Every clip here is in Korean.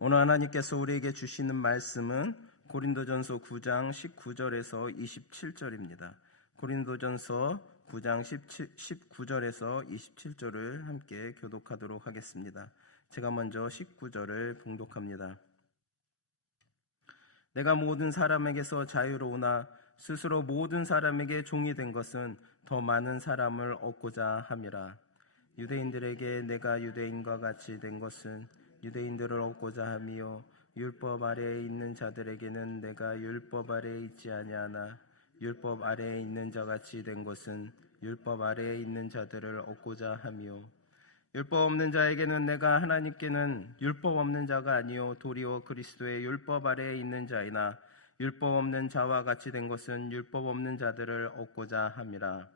오늘 하나님께서 우리에게 주시는 말씀은 고린도전서 9장 19절에서 27절입니다. 고린도전서 9장 19절에서 27절을 함께 교독하도록 하겠습니다. 제가 먼저 19절을 봉독합니다. 내가 모든 사람에게서 자유로우나 스스로 모든 사람에게 종이 된 것은 더 많은 사람을 얻고자 함이라. 유대인들에게 내가 유대인과 같이 된 것은 유대인들을 얻고자 함이요 율법 아래에 있는 자들에게는 내가 율법 아래에 있지 아니하나 율법 아래에 있는 자같이 된 것은 율법 아래에 있는 자들을 얻고자 함이요 율법 없는 자에게는 내가 하나님께는 율법 없는 자가 아니요 도리어 그리스도의 율법 아래에 있는 자이나 율법 없는 자와 같이 된 것은 율법 없는 자들을 얻고자 함이라.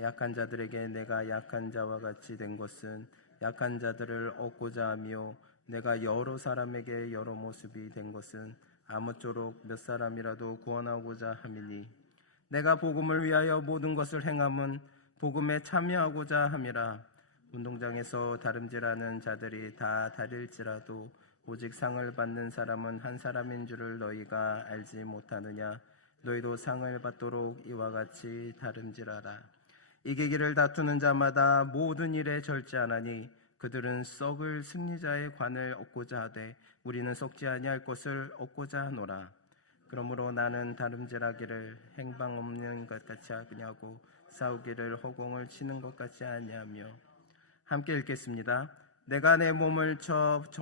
약한 자들에게 내가 약한 자와 같이 된 것은 약한 자들을 얻고자 하며 내가 여러 사람에게 여러 모습이 된 것은 아무쪼록 몇 사람이라도 구원하고자 함이니 내가 복음을 위하여 모든 것을 행함은 복음에 참여하고자 함이라. 운동장에서 다름질하는 자들이 다 다를지라도 오직 상을 받는 사람은 한 사람인 줄을 너희가 알지 못하느냐. 너희도 상을 받도록 이와 같이 다름질하라. 이기기를 다투는 자마다 모든 일에 절제하나니 그들은 썩을 승리자의 관을 얻고자 하되 우리는 썩지 아니할 것을 얻고자 하노라. 그러므로 나는 다름질하기를 행방 없는 것 같이 하냐고 싸우기를 허공을 치는 것 같이 아니하며. 함께 읽겠습니다. 내가 내 몸을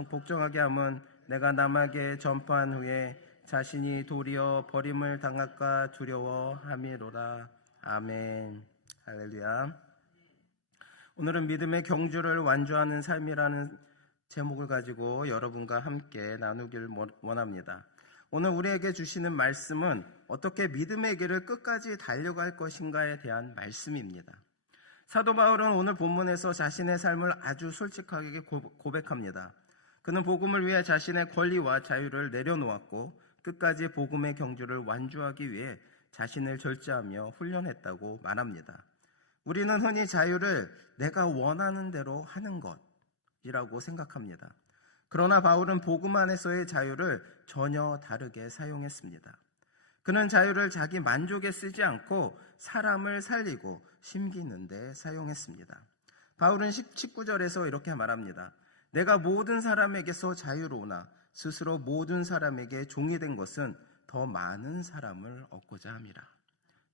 복종하게 함은 내가 남에게 전파한 후에 자신이 도리어 버림을 당할까 두려워함이로라. 아멘. 할렐루야. 오늘은 믿음의 경주를 완주하는 삶이라는 제목을 가지고 여러분과 함께 나누길 원합니다. 오늘 우리에게 주시는 말씀은 어떻게 믿음의 길을 끝까지 달려갈 것인가에 대한 말씀입니다. 사도 바울은 오늘 본문에서 자신의 삶을 아주 솔직하게 고백합니다. 그는 복음을 위해 자신의 권리와 자유를 내려놓았고 끝까지 복음의 경주를 완주하기 위해 자신을 절제하며 훈련했다고 말합니다. 우리는 흔히 자유를 내가 원하는 대로 하는 것이라고 생각합니다. 그러나 바울은 복음 안에서의 자유를 전혀 다르게 사용했습니다. 그는 자유를 자기 만족에 쓰지 않고 사람을 살리고 심기는 데 사용했습니다. 바울은 19절에서 이렇게 말합니다. 내가 모든 사람에게서 자유로우나 스스로 모든 사람에게 종이 된 것은 더 많은 사람을 얻고자 함이라.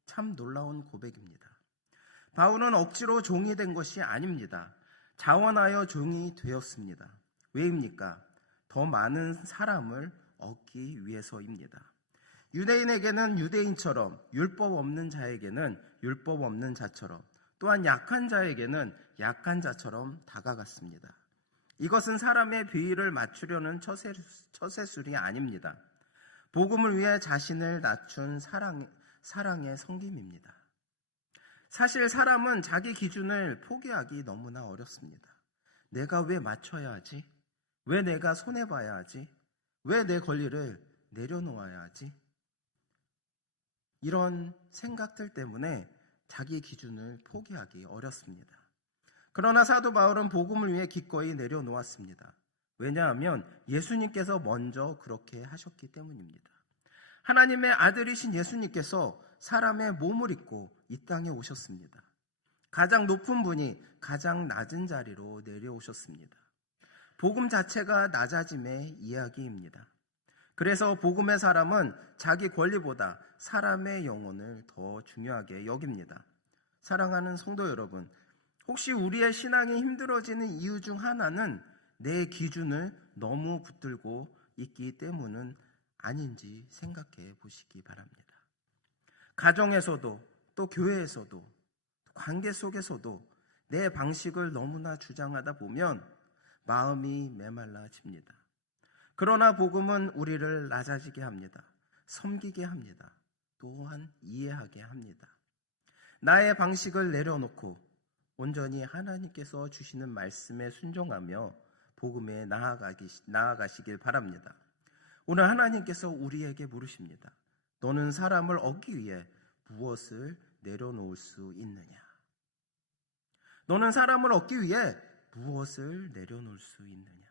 참 놀라운 고백입니다. 바울은 억지로 종이 된 것이 아닙니다. 자원하여 종이 되었습니다. 왜입니까? 더 많은 사람을 얻기 위해서입니다. 유대인에게는 유대인처럼, 율법 없는 자에게는 율법 없는 자처럼, 또한 약한 자에게는 약한 자처럼 다가갔습니다. 이것은 사람의 비위를 맞추려는 처세술이 아닙니다. 복음을 위해 자신을 낮춘 사랑의 섬김입니다. 사실 사람은 자기 기준을 포기하기 너무나 어렵습니다. 내가 왜 맞춰야 하지? 왜 내가 손해봐야 하지? 왜 내 권리를 내려놓아야 하지? 이런 생각들 때문에 자기 기준을 포기하기 어렵습니다. 그러나 사도 바울은 복음을 위해 기꺼이 내려놓았습니다. 왜냐하면 예수님께서 먼저 그렇게 하셨기 때문입니다. 하나님의 아들이신 예수님께서 사람의 몸을 입고 이 땅에 오셨습니다. 가장 높은 분이 가장 낮은 자리로 내려오셨습니다. 복음 자체가 낮아짐의 이야기입니다. 그래서 복음의 사람은 자기 권리보다 사람의 영혼을 더 중요하게 여깁니다. 사랑하는 성도 여러분, 혹시 우리의 신앙이 힘들어지는 이유 중 하나는 내 기준을 너무 붙들고 있기 때문은 아닌지 생각해 보시기 바랍니다. 가정에서도 또 교회에서도 관계 속에서도 내 방식을 너무나 주장하다 보면 마음이 메말라집니다. 그러나 복음은 우리를 낮아지게 합니다. 섬기게 합니다. 또한 이해하게 합니다. 나의 방식을 내려놓고 온전히 하나님께서 주시는 말씀에 순종하며 복음에 나아가시길 바랍니다. 오늘 하나님께서 우리에게 물으십니다. 너는 사람을 얻기 위해 무엇을 내려놓을 수 있느냐? 너는 사람을 얻기 위해 무엇을 내려놓을 수 있느냐?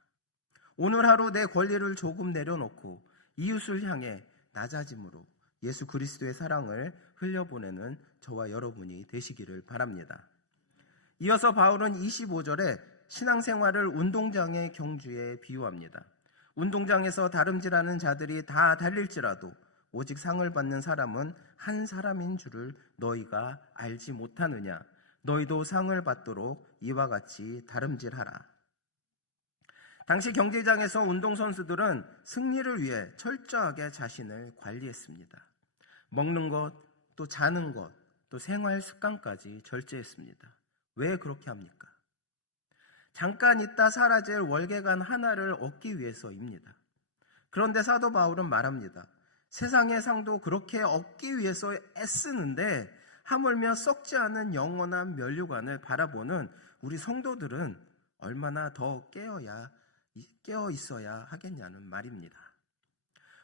오늘 하루 내 권리를 조금 내려놓고 이웃을 향해 낮아짐으로 예수 그리스도의 사랑을 흘려보내는 저와 여러분이 되시기를 바랍니다. 이어서 바울은 25절에 신앙생활을 운동장의 경주에 비유합니다. 운동장에서 다름질하는 자들이 다 달릴지라도 오직 상을 받는 사람은 한 사람인 줄을 너희가 알지 못하느냐. 너희도 상을 받도록 이와 같이 다름질하라. 당시 경기장에서 운동선수들은 승리를 위해 철저하게 자신을 관리했습니다. 먹는 것, 또 자는 것, 또 생활 습관까지 절제했습니다. 왜 그렇게 합니까? 잠깐 있다 사라질 월계관 하나를 얻기 위해서입니다. 그런데 사도 바울은 말합니다. 세상의 상도 그렇게 얻기 위해서 애쓰는데 하물며 썩지 않은 영원한 면류관을 바라보는 우리 성도들은 얼마나 더 깨어 있어야 하겠냐는 말입니다.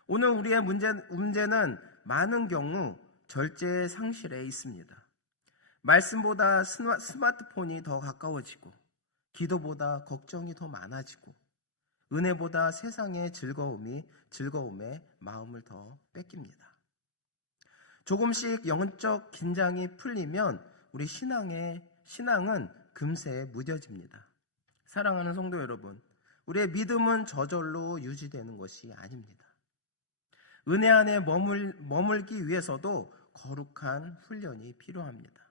오늘 우리의 문제는 많은 경우 절제의 상실에 있습니다. 말씀보다 스마트폰이 더 가까워지고 기도보다 걱정이 더 많아지고 은혜보다 세상의 즐거움에 마음을 더 뺏깁니다. 조금씩 영적 긴장이 풀리면 우리 신앙은 금세 무뎌집니다. 사랑하는 성도 여러분, 우리의 믿음은 저절로 유지되는 것이 아닙니다. 은혜 안에 머물기 위해서도 거룩한 훈련이 필요합니다.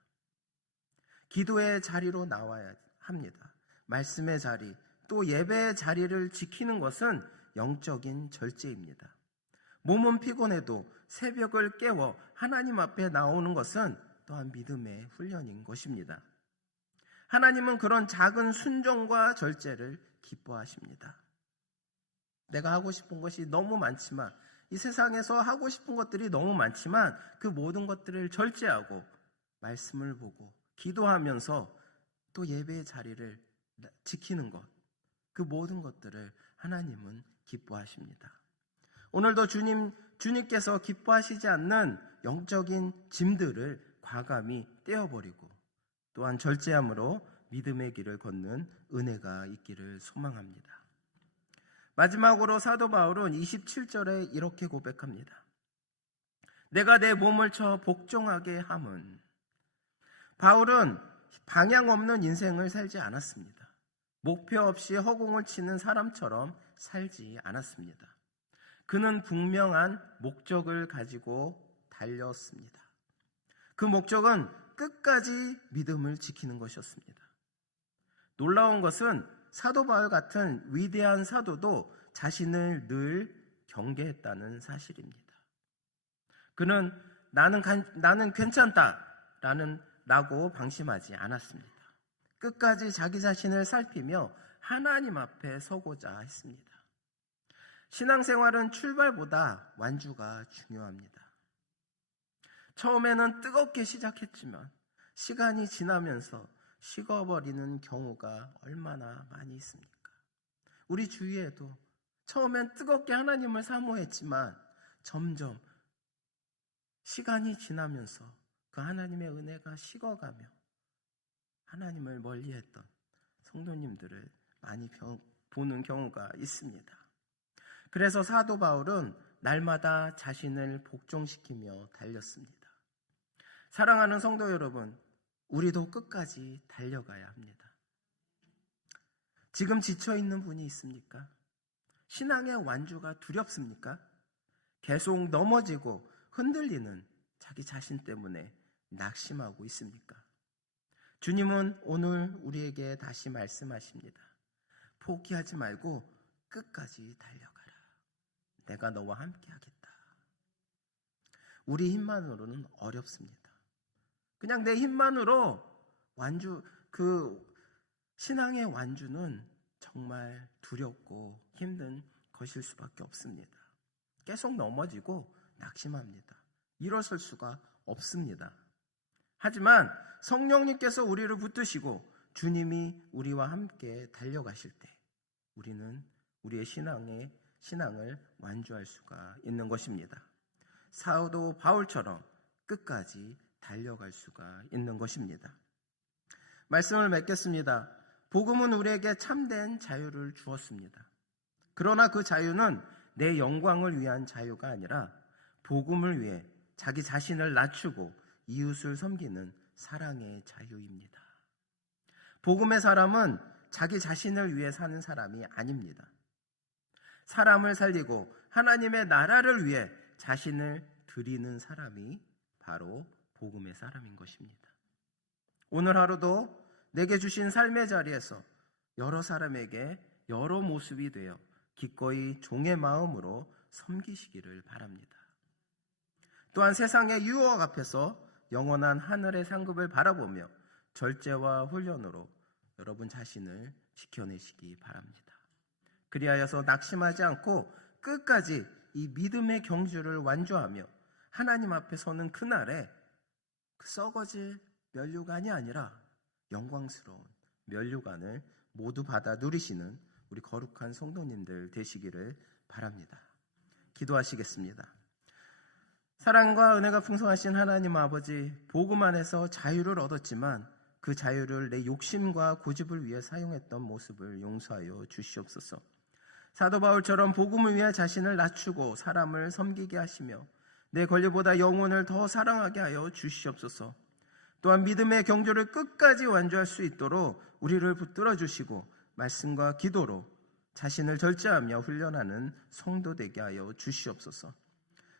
기도의 자리로 나와야 합니다. 말씀의 자리, 또 예배의 자리를 지키는 것은 영적인 절제입니다. 몸은 피곤해도 새벽을 깨워 하나님 앞에 나오는 것은 또한 믿음의 훈련인 것입니다. 하나님은 그런 작은 순종과 절제를 기뻐하십니다. 내가 하고 싶은 것이 너무 많지만, 이 세상에서 하고 싶은 것들이 너무 많지만 그 모든 것들을 절제하고 말씀을 보고 기도하면서 또 예배의 자리를 지키는 것, 그 모든 것들을 하나님은 기뻐하십니다. 오늘도 주님께서 기뻐하시지 않는 영적인 짐들을 과감히 떼어버리고 또한 절제함으로 믿음의 길을 걷는 은혜가 있기를 소망합니다. 마지막으로 사도 바울은 27절에 이렇게 고백합니다. 내가 내 몸을 쳐 복종하게 함은. 바울은 방향 없는 인생을 살지 않았습니다. 목표 없이 허공을 치는 사람처럼 살지 않았습니다. 그는 분명한 목적을 가지고 달렸습니다. 그 목적은 끝까지 믿음을 지키는 것이었습니다. 놀라운 것은 사도 바울 같은 위대한 사도도 자신을 늘 경계했다는 사실입니다. 그는 나는 괜찮다 라고 방심하지 않았습니다. 끝까지 자기 자신을 살피며 하나님 앞에 서고자 했습니다. 신앙생활은 출발보다 완주가 중요합니다. 처음에는 뜨겁게 시작했지만 시간이 지나면서 식어버리는 경우가 얼마나 많이 있습니까? 우리 주위에도 처음엔 뜨겁게 하나님을 사모했지만 점점 시간이 지나면서 그 하나님의 은혜가 식어가며 하나님을 멀리했던 성도님들을 많이 보는 경우가 있습니다. 그래서 사도 바울은 날마다 자신을 복종시키며 달렸습니다. 사랑하는 성도 여러분, 우리도 끝까지 달려가야 합니다. 지금 지쳐있는 분이 있습니까? 신앙의 완주가 두렵습니까? 계속 넘어지고 흔들리는 자기 자신 때문에 낙심하고 있습니까? 주님은 오늘 우리에게 다시 말씀하십니다. 포기하지 말고 끝까지 달려가라. 내가 너와 함께 하겠다. 우리 힘만으로는 어렵습니다. 그냥 내 힘만으로 신앙의 완주는 정말 두렵고 힘든 것일 수밖에 없습니다. 계속 넘어지고 낙심합니다. 일어설 수가 없습니다. 하지만 성령님께서 우리를 붙드시고 주님이 우리와 함께 달려가실 때 우리는 우리의 신앙을 완주할 수가 있는 것입니다. 사도 바울처럼 끝까지 달려갈 수가 있는 것입니다. 말씀을 맺겠습니다. 복음은 우리에게 참된 자유를 주었습니다. 그러나 그 자유는 내 영광을 위한 자유가 아니라 복음을 위해 자기 자신을 낮추고 이웃을 섬기는 사랑의 자유입니다. 복음의 사람은 자기 자신을 위해 사는 사람이 아닙니다. 사람을 살리고 하나님의 나라를 위해 자신을 드리는 사람이 바로 복음의 사람인 것입니다. 오늘 하루도 내게 주신 삶의 자리에서 여러 사람에게 여러 모습이 되어 기꺼이 종의 마음으로 섬기시기를 바랍니다. 또한 세상의 유혹 앞에서 영원한 하늘의 상급을 바라보며 절제와 훈련으로 여러분 자신을 지켜내시기 바랍니다. 그리하여서 낙심하지 않고 끝까지 이 믿음의 경주를 완주하며 하나님 앞에 서는 그날에 그 썩어질 면류관이 아니라 영광스러운 면류관을 모두 받아 누리시는 우리 거룩한 성도님들 되시기를 바랍니다. 기도하시겠습니다. 사랑과 은혜가 풍성하신 하나님 아버지, 복음 안에서 자유를 얻었지만 그 자유를 내 욕심과 고집을 위해 사용했던 모습을 용서하여 주시옵소서. 사도 바울처럼 복음을 위해 자신을 낮추고 사람을 섬기게 하시며 내 권리보다 영혼을 더 사랑하게 하여 주시옵소서. 또한 믿음의 경주를 끝까지 완주할 수 있도록 우리를 붙들어 주시고 말씀과 기도로 자신을 절제하며 훈련하는 성도 되게 하여 주시옵소서.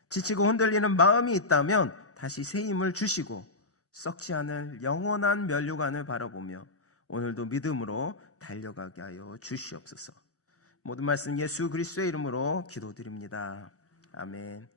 지치고 흔들리는 마음이 있다면 다시 새 힘을 주시고 썩지 않을 영원한 면류관을 바라보며 오늘도 믿음으로 달려가게 하여 주시옵소서. 모든 말씀 예수 그리스도의 이름으로 기도드립니다. 아멘.